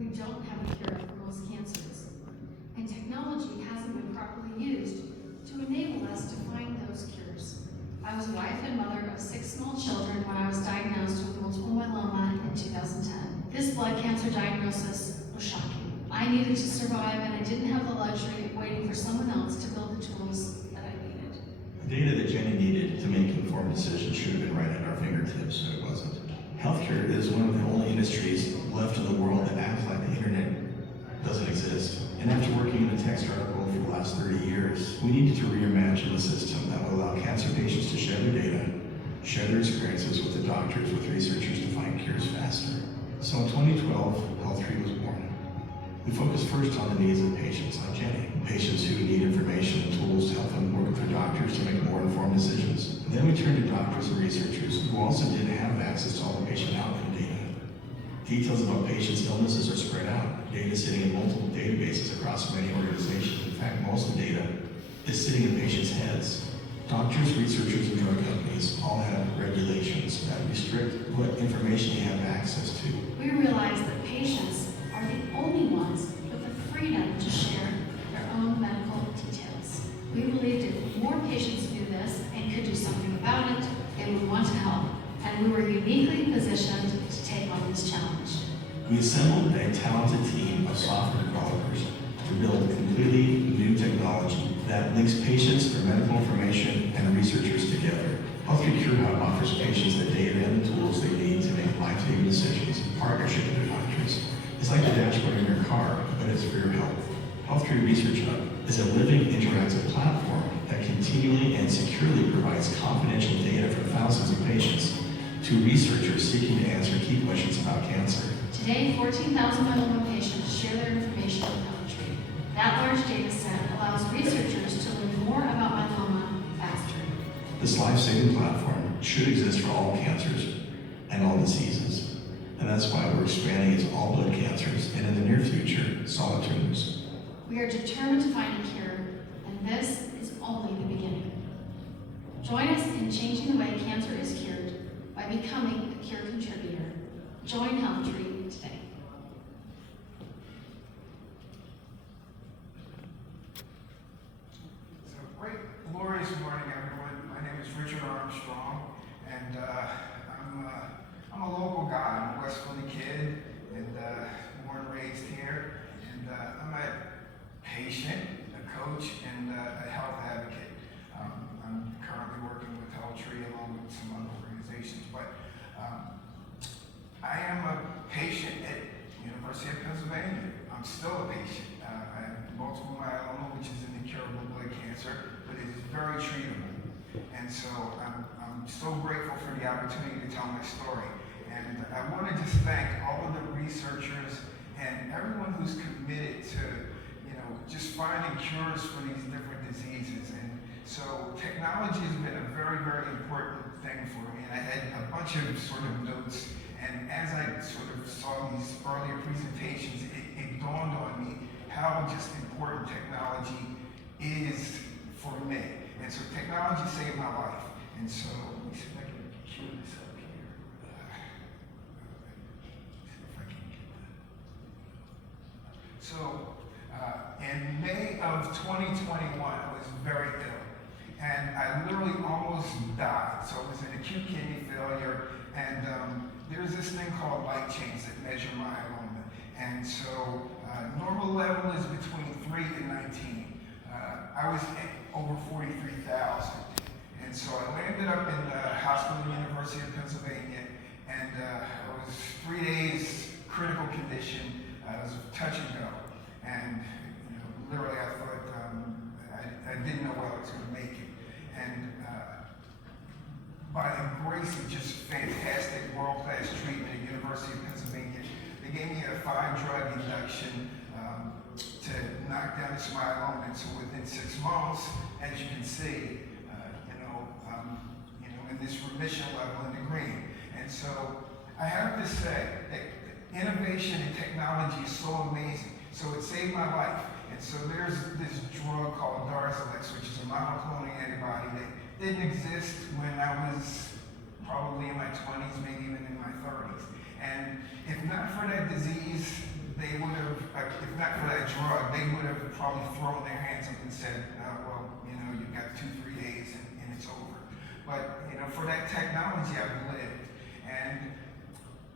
We don't have a cure for most cancers, and technology hasn't been properly used to enable us to find those cures. I was a wife and mother of 6 small children when I was diagnosed with multiple myeloma in 2010. This blood cancer diagnosis was shocking. I needed to survive, and I didn't have the luxury of waiting for someone else to build the tools that I needed. The data that Jenny needed to make informed decisions should have been right at our fingertips, but it wasn't. Healthcare is one of the only industries left in the world that acts like the internet doesn't exist. And after working in the tech startup world for the last 30 years, we needed to reimagine the system that would allow cancer patients to share their data, share their experiences with the doctors, with researchers to find cures faster. So in 2012, Healthtree was born. We focused first on the needs of patients like Jenny, patients who need information and tools to help them work with their doctors to make more informed decisions. And then we turned to doctors and researchers who also didn't have access to all the patient outcome data. Details about patients' illnesses are spread out, data sitting in multiple databases across many organizations. In fact, most of the data is sitting in patients' heads. Doctors, researchers, and drug companies all have regulations that restrict what information you have access to. We realized that patients are the only ones with the freedom to share their own medical details. We believed if more patients knew this and could do something about it, they would want to help, and we were uniquely positioned to take on this challenge. We assembled a talented team of software developers to build completely new technology that links patients, their medical information, and researchers together. Healthtree Cure Hub offers patients the data and the tools they need to make life-saving decisions in partnership with their doctors. It's like the dashboard in your car, but it's for your health. Healthtree Research Hub is a living, interactive platform that continually and securely provides confidential data from thousands of patients to researchers seeking to answer key questions about cancer. Today, 14,000 myeloma patients share their information with Healthtree. That large data set allows researchers to learn more about myeloma faster. This life-saving platform should exist for all cancers and all diseases. And that's why we're expanding it to all blood cancers and in the near future, solid tumors. We are determined to find a cure, and this is only the beginning. Join us in changing the way cancer is cured by becoming a cure contributor. Join Healthtree today. So great, glorious morning, everyone. My name is Richard Armstrong, and I'm a local guy. I'm a West Philly kid, and born and raised here. And I'm a patient, a coach, and a health advocate. I'm currently working with Healthtree along with some other organizations, but I am a patient at University of Pennsylvania. I'm still a patient. I have multiple myeloma, which is an incurable blood cancer, but it is very treatable. And so I'm so grateful for the opportunity to tell my story. And I want to just thank all of the researchers and everyone who's committed to, just finding cures for these different diseases. And so technology has been a very, very important thing for me. And I had a bunch of sort of notes. And as I sort of saw these earlier presentations, it dawned on me how just important technology is for me. And so technology saved my life. And so, let me see if I can cue this up here. See if I can get that. So, in May of 2021, I was very ill. And I literally almost died. So it was an acute kidney failure. And there's this thing called light chains that measure myeloma. And so normal level is between 3 and 19. I was at over 43,000. And so I landed up in the hospital at the University of Pennsylvania. And I was 3 days critical condition. It was touch and go. And literally I thought, I didn't know whether I was going to make it. And by the grace of just fantastic world-class treatment at University of Pennsylvania, they gave me a 5-drug induction to knock down this myeloma. And so within 6 months, as you can see, in this remission level in the green. And so I have to say that innovation and technology is so amazing. So it saved my life. And so there's this drug called Darzalex, which is a monoclonal antibody that didn't exist when I was probably in my 20s, maybe even in my 30s. And if not for that disease, they not for that drug, they would have probably thrown their hands up and said, well, you know, you've got 2-3 days and it's over. But, you know, for that technology, I've lived. And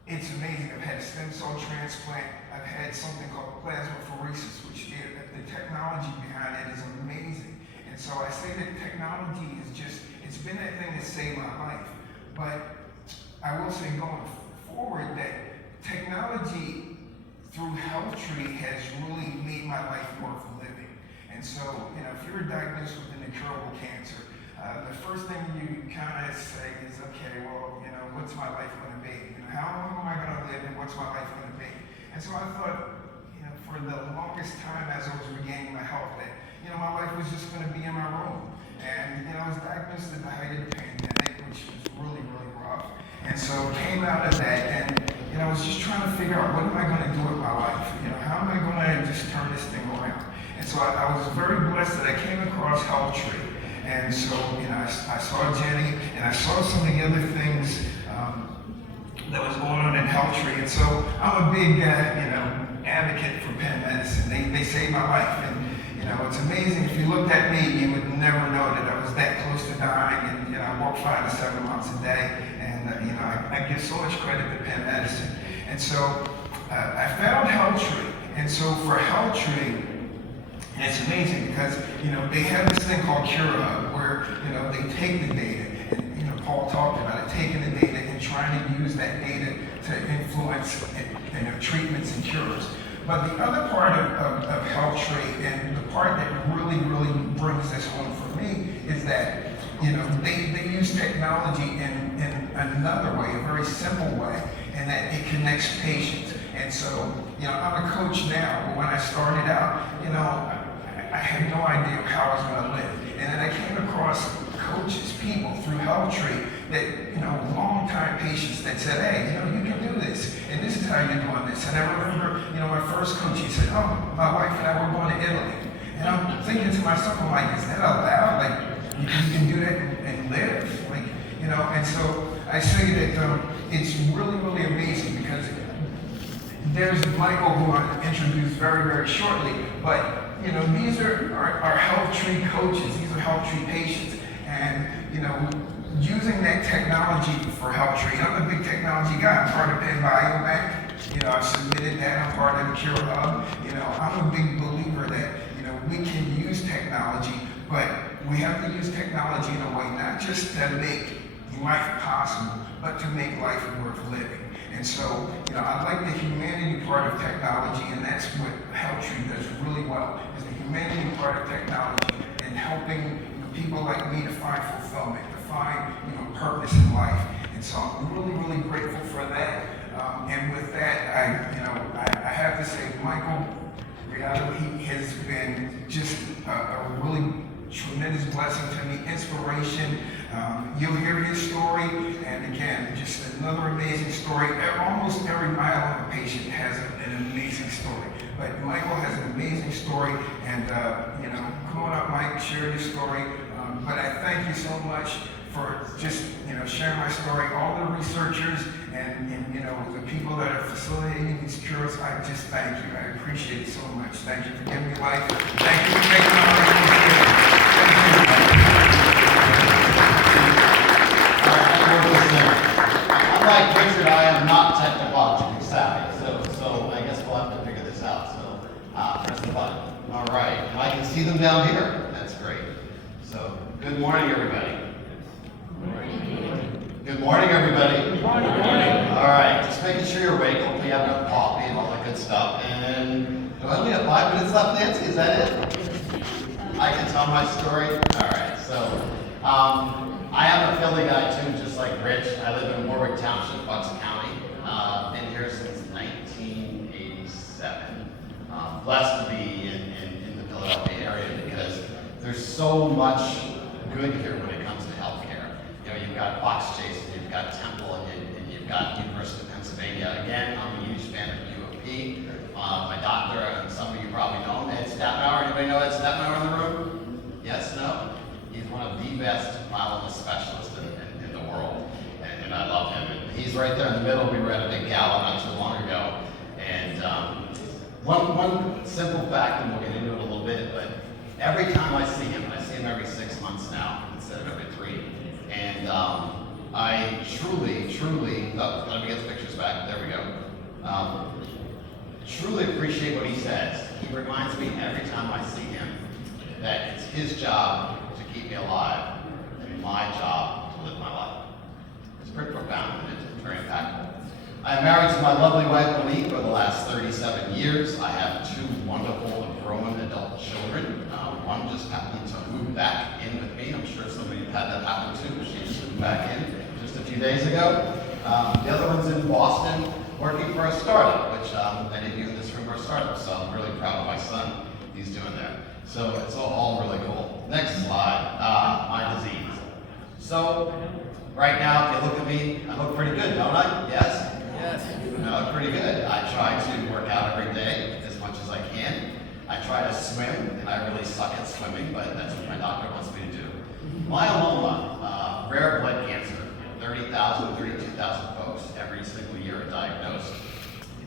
it's amazing. I've had a stem cell transplant. I've had something called plasmapheresis, which the technology behind it is amazing. And so I say that technology is just, it's been that thing that saved my life. But I will say going forward that technology through Healthtree has really made my life worth living. And so, you know, if you're diagnosed with an incurable cancer, the first thing you kind of say is, okay, well, you know, what's my life going to be? You know, how long am I going to live and what's my life going to be? And so I thought, you know, for the longest time as I was regaining my health, that, you know, my life was just going to be in my room. And, you know, I was diagnosed at the height of the pandemic, which was really, really rough. And so came out of that and, you know, I was just trying to figure out what am I going to do with my life? You know, how am I going to just turn this thing around? And so I was very blessed that I came across Healthtree. And so, you know, I saw Jenny and I saw some of the other things that was going on in Healthtree. And so I'm a big, you know, advocate for pen medicine. They saved my life. And, you know, it's amazing. If you looked at me, you would never know that I was that close to dying. And, you know, I walk 5 to 7 miles a day. And, you know, I give so much credit to pen medicine. And so I found Healthtree. And so for Healthtree, and it's amazing because, you know, they have this thing called Cure Hub where, you know, they take the data, and, you know, Paul talked about it, taking the data and trying to use that data to influence, you know, treatments and cures. But the other part of Healthtree, and the part that really, really brings this home for me, is that, you know, they use technology in another way, a very simple way, and that it connects patients. And so, you know, I'm a coach now, but when I started out, you know, I had no idea how I was going to live. And then I came across coaches, people through Healthtree that, you know, long-time patients that said, hey, you know, you can do this, and this is how you're doing this. And I remember, you know, my first coach, he said, oh, my wife and I were going to Italy. And I'm thinking to myself, I'm like, is that allowed? Like, you can do that and live? Like, you know, and so I say that it's really, really amazing because there's Michael, who I'll introduce very, very shortly, but you know, these are our Healthtree coaches, these are Healthtree patients, and you know, using that technology for Healthtree. I'm a big technology guy. I'm part of Penn Biobank. You know, I've submitted that. I'm part of the Cure Hub. You know, I'm a big believer that, you know, we can use technology, but we have to use technology in a way not just to make life possible, but to make life worth living. And so, you know, I like the humanity part of technology, and that's what Healthtree does really well, is the humanity part of technology and helping, you know, people like me to find fulfillment, to find, you know, purpose in life. And so I'm really, really grateful for that. And with that, I have to say, Michael Riotto, he has been just a really tremendous blessing to me, inspiration. You'll hear his story, and again, just another amazing story. Almost every myeloma patient has an amazing story, but Michael has an amazing story, and you know, come on up, Mike, share your story. But I thank you so much for just, you know, sharing my story. All the researchers and you know, the people that are facilitating these cures, I just thank you. I appreciate it so much. Thank you for giving me life. Thank you for making my life easier. Unlike Richard, I am not technologically savvy, so I guess we'll have to figure this out. So press the button. All right, and I can see them down here. That's great. So good morning, everybody. Good morning, everybody. Good morning. All right, just making sure you're awake. Hopefully you have enough coffee and all that good stuff. And do I only have 5 minutes left, Nancy? Is that it? I can tell my story. All right, so I am a Philly guy too, just like Rich. I live in Warwick Township, Bucks County. Been here since 1987. Blessed to be in the Philadelphia area because there's so much good here when it comes to healthcare. You know, you've got Fox Chase, and you've got Temple, and you've got University of Pennsylvania. Again, I'm a huge fan of UOP. My doctor, and some of you probably know him, Ed Stappenauer. Anybody know Ed Stappenauer in the room? Yes, no? He's one of the best myeloma specialists in the world, and I love him. And he's right there in the middle. We were at a big gala not too long ago, and One simple fact, and we'll get into it a little bit, but every time I see him every 6 months now instead of every 3. And I truly, let me get the pictures back, there we go. Truly appreciate what he says. He reminds me every time I see him that it's his job to keep me alive and my job to live my life. It's pretty profound, and it's very impactful. I am married to my lovely wife, Monique, for the last 37 years. I have 2 wonderful grown adult children. One just happened to move back in with me. I'm sure some of you had that happen too. She just moved back in just a few days ago. The other one's in Boston working for a startup, which many of you in this room are startups, so I'm really proud of my son. He's doing there. So it's all really cool. Next slide, my disease. So right now, if you look at me, I look pretty good, don't I? Yes? Yes. I look pretty good. I try to work out every day as much as I can. I try to swim, and I really suck at swimming, but that's what my doctor wants me to do. Myeloma, rare blood cancer. 30,000, 32,000 folks every single year are diagnosed.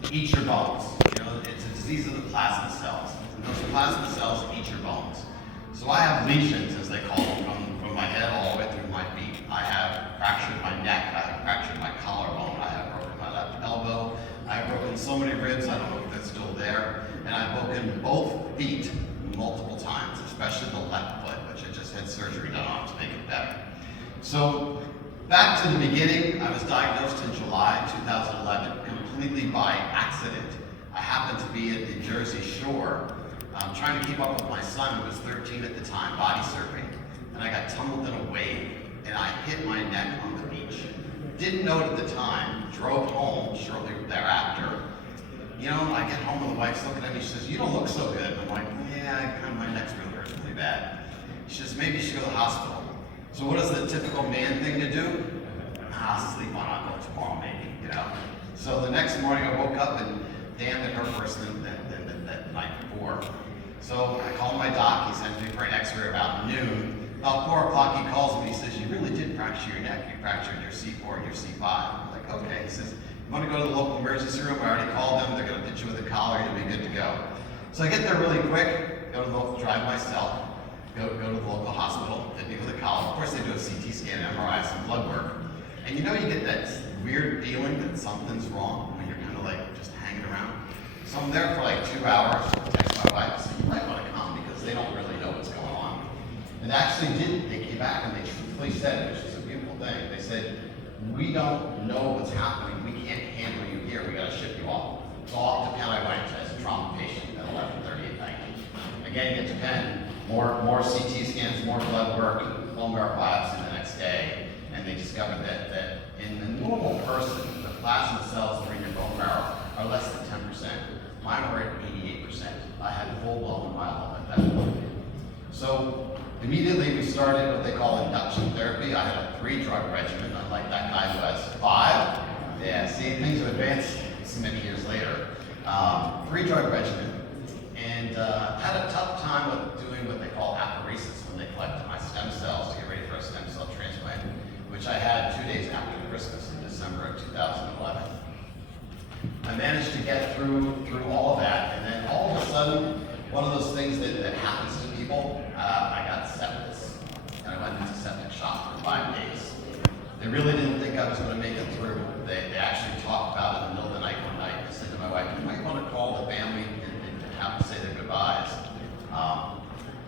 It eats your bones. You know, it's a disease of the plasma cells. And those plasma cells eat your bones. So I have lesions, as they call them, from my head all the way through my feet. I have fractured my neck. I have fractured my collarbone. I have broken my left elbow. I have broken so many ribs, I don't know if they're still there. And I've broken both feet multiple times, especially the left foot, which I just had surgery done on to make it better. So back to the beginning, I was diagnosed in July 2011, completely by accident. I happened to be at the Jersey Shore, trying to keep up with my son, who was 13 at the time, body surfing, and I got tumbled in a wave, and I hit my neck on the beach. Didn't know it at the time, drove home shortly thereafter. You know, I get home and the wife's looking at me, she says, "You don't look so good." And I'm like, "Yeah, my neck's really hurts really bad." She says, "Maybe you should go to the hospital." So what is the typical man thing to do? Sleep on, I'll go tomorrow maybe, you know. So the next morning I woke up and damn it hurt worse than that night before. So I called my doc, he sent me for an x-ray about noon. About 4 o'clock he calls me, he says, "You really did fracture your neck, you fractured your C4 and your C5. I'm like, okay. He says, "You want to go to the local emergency room?" I already called them, they're going to put you with a collar, you'll be good to go. So I get there really quick, go to the local, drive myself, go to the local hospital, fit me with a collar. Of course they do a CT scan, MRI, some blood work. And you know you get that weird feeling that something's wrong when you're kind of like just hanging around. So I'm there for like 2 hours, I text my wife, I said, "You might want to come," because they don't really know what's going on. And they actually didn't. They came back and they truthfully said, which is a beautiful thing, they said, "We don't know what's happening, we can't handle you here, we got to ship you off." So off to Penn I went as a trauma patient at 11:30 at night. Again, get to Penn, more CT scans, more blood work, bone marrow biopsy the next day. And they discovered that in the normal person, the plasma cells that are in your bone marrow are less than 10%. Mine were at 88%. I had full-blown myeloma at that point. So immediately we started what they call induction therapy. I had a 3-drug regimen, unlike that guy who has 5. Yeah, see, things have advanced so many years later. 3-drug regimen. And had a tough time with doing what they call apheresis, when they collected my stem cells to get ready for a stem cell transplant, which I had 2 days after Christmas in December of 2011. I managed to get through all of that, and then all of a sudden, one of those things that happens to people, I got sepsis, and I went into septic shock for 5 days. They really didn't think I was going to make it through. They actually talked about it in the middle of the night one night. I said to my wife, "You might want to call the family and have to say their goodbyes."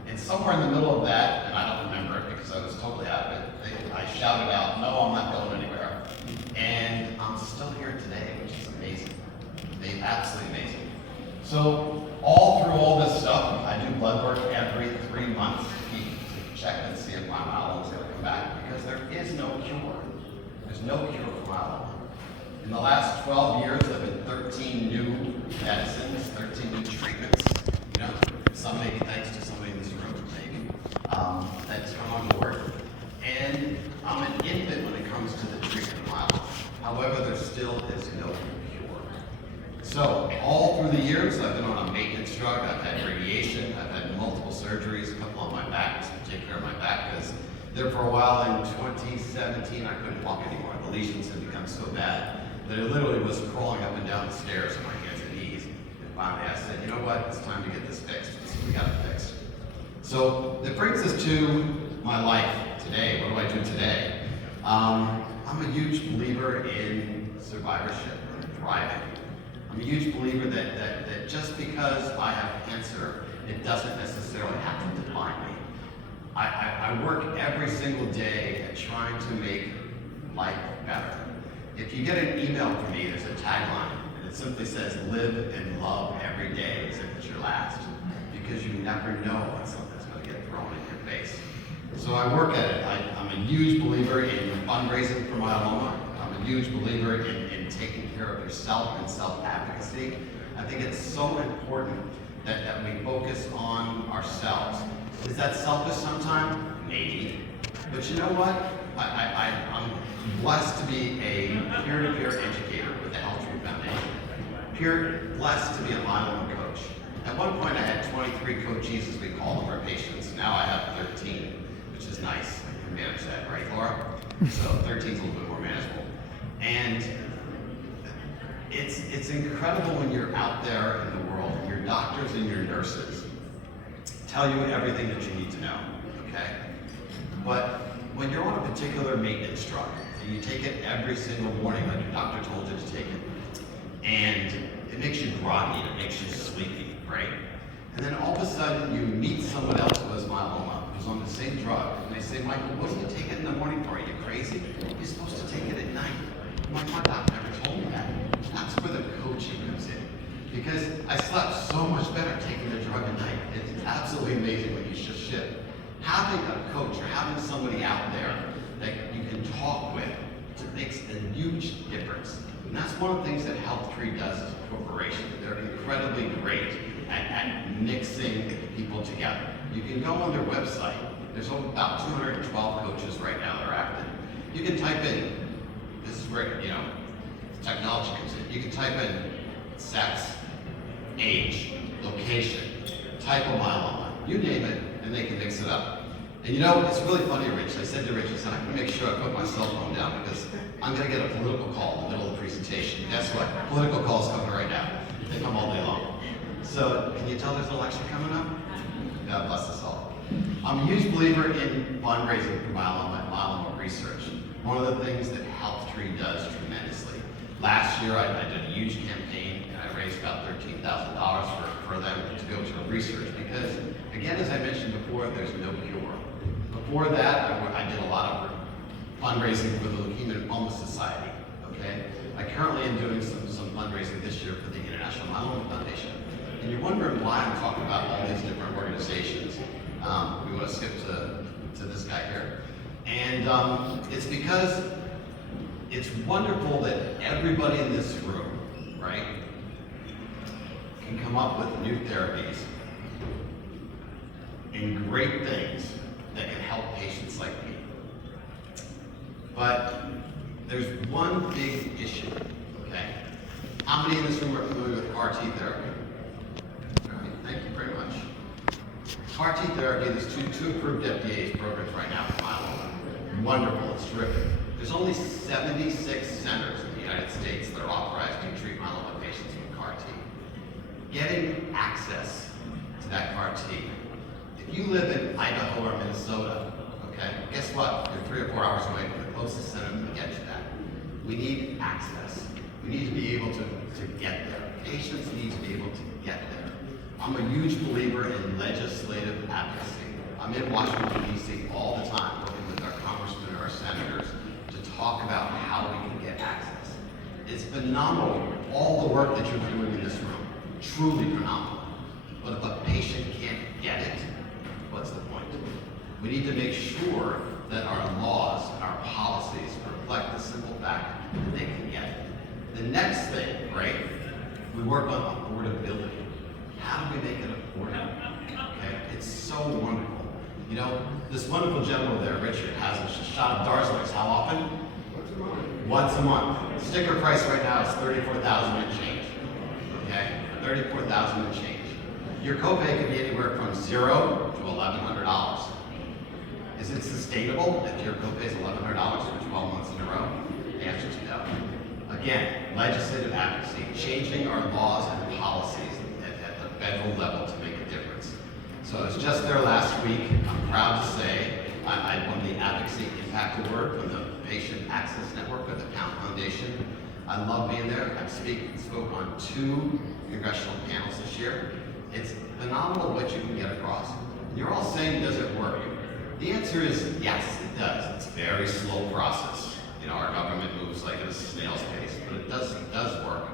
And somewhere in the middle of that, and I don't remember it because I was totally out of it, I shouted out, "No, I'm not going anywhere." And I'm still here today, which is amazing. Absolutely amazing. So all through all this stuff, I do blood work every 3 months to check and see if my myeloma is going to come back, because there is no cure. There's no cure for myeloma. In the last 12 years, there have been 13 new medicines, 13 new treatments. You know, some maybe thanks to somebody in this room, maybe, that's come on board. And I'm an infant when it comes to the treatment of myeloma. However, there still is no cure. So all through the years, I've been on a maintenance drug. I've had radiation. I've had multiple surgeries, a couple on my back to take care of my back, because there for a while in 2017, I couldn't walk anymore. The lesions had become so bad that I literally was crawling up and down the stairs on my hands and knees. finally I said, you know what, it's time to get this fixed. So we got it fixed. So that brings us to my life today. What do I do today? I'm a huge believer in survivorship and thriving. I'm a huge believer that just because I have cancer, it doesn't necessarily have to define me. I work every single day at trying to make life better. If you get an email from me, there's a tagline, and it simply says, live and love every day as if it's your last, because you never know when something's going to get thrown in your face. So I work at it. I'm a huge believer in fundraising for myeloma. I'm a huge believer in taking care of yourself and self-advocacy. I think it's so important that we focus on ourselves. Is that selfish sometimes? Maybe. But you know what? I'm blessed to be a peer-to-peer educator with the Healthtree Foundation. Blessed to be a myeloma coach. At one point I had 23 coachees, as we call them, our patients. Now I have 13, which is nice. I can manage that, right, Laura? So 13 is a little bit more manageable. And it's incredible when you're out there in the world, and your doctors and your nurses tell you everything that you need to know, okay? But when you're on a particular maintenance drug, and you take it every single morning like your doctor told you to take it, and it makes you groggy, it makes you sleepy, right? And then all of a sudden you meet someone else who has myeloma, who's on the same drug, and they say, Michael, what do you take it in the morning for? Are you crazy? You're supposed to take it at night. My doctor never told me that. That's where the coaching comes in. Because I slept so much better taking the drug at night. It's absolutely amazing when you just shift. Having a coach or having somebody out there that you can talk with makes a huge difference. And that's one of the things that Healthtree does as a corporation. They're incredibly great at mixing people together. You can go on their website. There's about 212 coaches right now that are active. You can type in, this is where, technology comes in. You can type in sex, age, location, type of myeloma, you name it, and they can mix it up. And it's really funny, Rich. I said to Rich, I said, I'm going to make sure I put my cell phone down because I'm going to get a political call in the middle of the presentation. Guess what? Political calls coming right now. They come all day long. So, can you tell there's an election coming up? God bless us all. I'm a huge believer in fundraising for myeloma and myeloma research. One of the things that Healthtree does tremendously. Last year, I did a huge campaign, and I raised about $13,000 for them to go to research because, again, as I mentioned before, there's no cure. Before that, I did a lot of fundraising for the Leukemia and Lymphoma Society, okay? I currently am doing some fundraising this year for the International Myeloma Foundation. And you're wondering why I'm talking about all these different organizations. We want to skip to this guy here. And it's because it's wonderful that everybody in this room, right, can come up with new therapies and great things that can help patients like me. But there's one big issue, okay? How many in this room are familiar with CAR T therapy? All right, thank you very much. CAR T therapy, there's two approved FDA programs right now for myeloma. Wonderful, it's terrific. There's only 76 centers in the United States that are authorized to treat myeloma patients with CAR T. Getting access to that CAR T. If you live in Idaho or Minnesota, okay, guess what? You're 3 or 4 hours away from the closest center to get you that. We need access. We need to be able to get there. Patients need to be able to get there. I'm a huge believer in legislative advocacy. I'm in Washington, D.C. all the time, working with our congressmen or our senators to talk about how we can get access. It's phenomenal, all the work that you're doing in this room, truly phenomenal. But if a patient can't get it, what's the point? We need to make sure that our laws and our policies reflect the simple fact that they can get it. The next thing, right, we work on affordability. How do we make it affordable? Okay, it's so wonderful. This wonderful gentleman there, Richard, has a shot of Darzalex. How often? Once a month. Sticker price right now is $34,000 and change. Okay, $34,000 and change. Your copay could be anywhere from $0 to $1,100. Is it sustainable if your copay is $1,100 for 12 months in a row? The answer is no. Again, legislative advocacy, changing our laws and policies level to make a difference. So I was just there last week. I'm proud to say I won the Advocacy Impact Award from the Patient Access Network of the Count Foundation. I love being there. I've spoke on 2 congressional panels this year. It's phenomenal what you can get across. You're all saying, does it work? The answer is yes, it does. It's a very slow process. You know, our government moves like at a snail's pace, but it does work.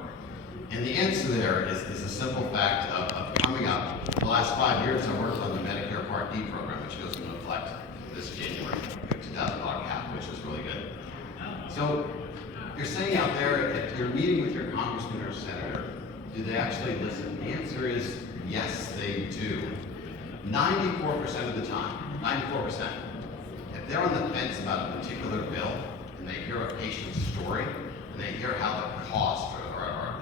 And the answer there is a simple fact of coming up. The last 5 years, I worked on the Medicare Part D program, which goes into effect this January, $2,000 cap, which is really good. So you're saying out there, if you're meeting with your congressman or senator, do they actually listen? The answer is yes, they do. 94% of the time, 94%. If they're on the fence about a particular bill, and they hear a patient's story, and they hear how the cost or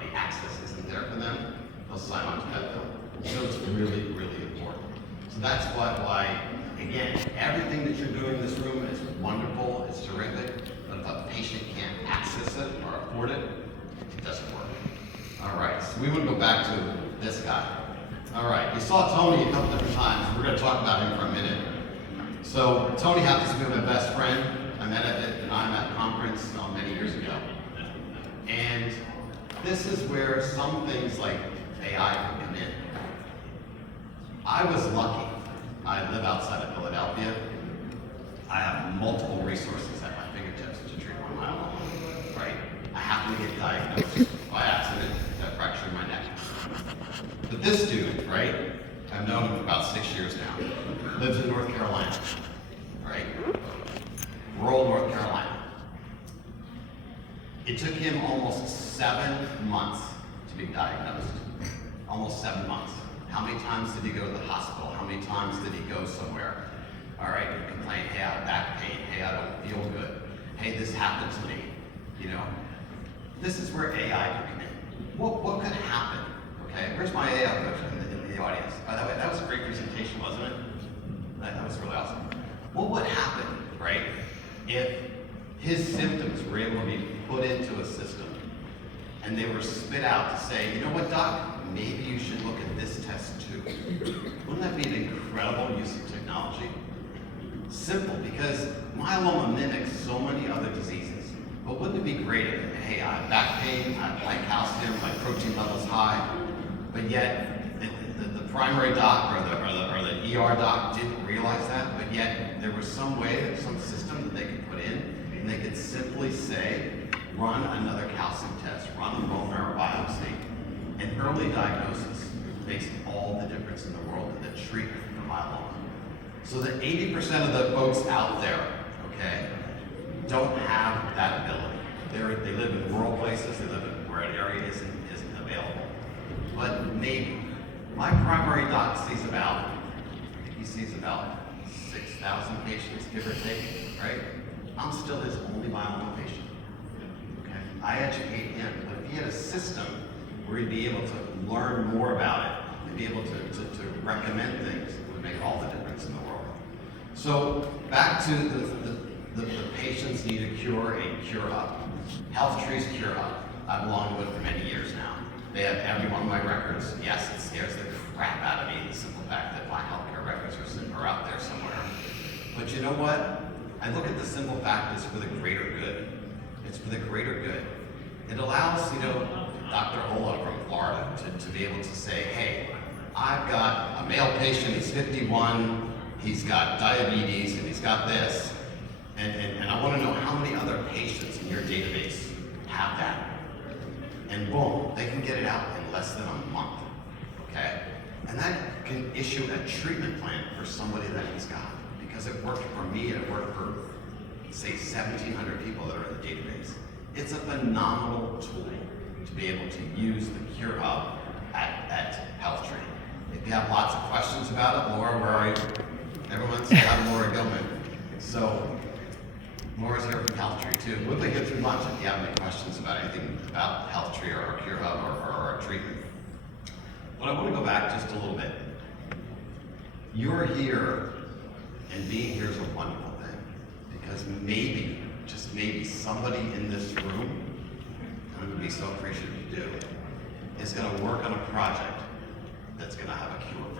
the access isn't there for them, they'll sign on to that bill. So it's really, really important. So that's why, again, everything that you're doing in this room is wonderful, it's terrific, but if a patient can't access it or afford it, it doesn't work. All right, so we want to go back to this guy. All right, you saw Tony a couple different times. We're going to talk about him for a minute. So Tony happens to be my best friend. I met at an IMAT conference many years ago. And this is where some things like AI can come in. I was lucky. I live outside of Philadelphia. I have multiple resources at my fingertips to treat my myeloma, right? I happened to get diagnosed by accident that fractured my neck. But this dude, right, I've known him for about 6 years now, lives in North Carolina, right? Rural North Carolina. It took him almost 7 months to be diagnosed. Almost 7 months. How many times did he go to the hospital? How many times did he go somewhere? All right, he complained, hey, I have back pain. Hey, I don't feel good. Hey, this happened to me. You know, this is where AI can come in. What could happen? Okay, where's my AI coach in the audience? By the way, that was a great presentation, wasn't it? That was really awesome. What would happen, right, if his symptoms were able to be put into a system and they were spit out to say, you know what, doc, maybe you should look at this test too. Wouldn't that be an incredible use of technology? Simple, because myeloma mimics so many other diseases. But wouldn't it be great if, hey, I have back pain, I have high calcium, my protein level's high, but yet the primary doc or the ER doc didn't realize that, but yet there was some way, some system that they could put in, and they could simply say, run another calcium test, run a bone marrow biopsy. And early diagnosis makes all the difference in the world in the treatment for myeloma. So that 80% of the folks out there, okay, don't have that ability. They live in rural places, they live in where an area isn't available. But maybe. My primary doc sees about, I think he sees about 6,000 patients, give or take, right? I'm still his only myeloma patient. Okay? I educate him, but if he had a system where he'd be able to learn more about it and be able to recommend things, it would make all the difference in the world. So back to the patients need a cure, a cure hub. Healthtree's Cure Hub. I've belonged with it for many years now. They have every one of my records. Yes, it scares the crap out of me, the simple fact that my healthcare records are out there somewhere. But you know what? I look at the simple fact it's for the greater good. It's for the greater good. It allows, Dr. Ola from Florida to be able to say, hey, I've got a male patient, he's 51, he's got diabetes, and he's got this, and I want to know how many other patients in your database have that. And boom, they can get it out in less than a month, okay? And that can issue a treatment plan for somebody that he's got, because it worked for me and it worked for, say, 1,700 people that are in the database. It's a phenomenal tool to be able to use the Cure Hub at Healthtree. If you have lots of questions about it, Laura, where are you? Everyone's got Laura Gilman. So Laura's here from Healthtree too. We'll be here through lunch if you have any questions about anything about Healthtree or our Cure Hub or our treatment. But I want to go back just a little bit. You're here, and being here is a wonderful thing, because maybe, just maybe, somebody in this room, and I'm going to be so appreciative you do, is going to work on a project that's going to have cure.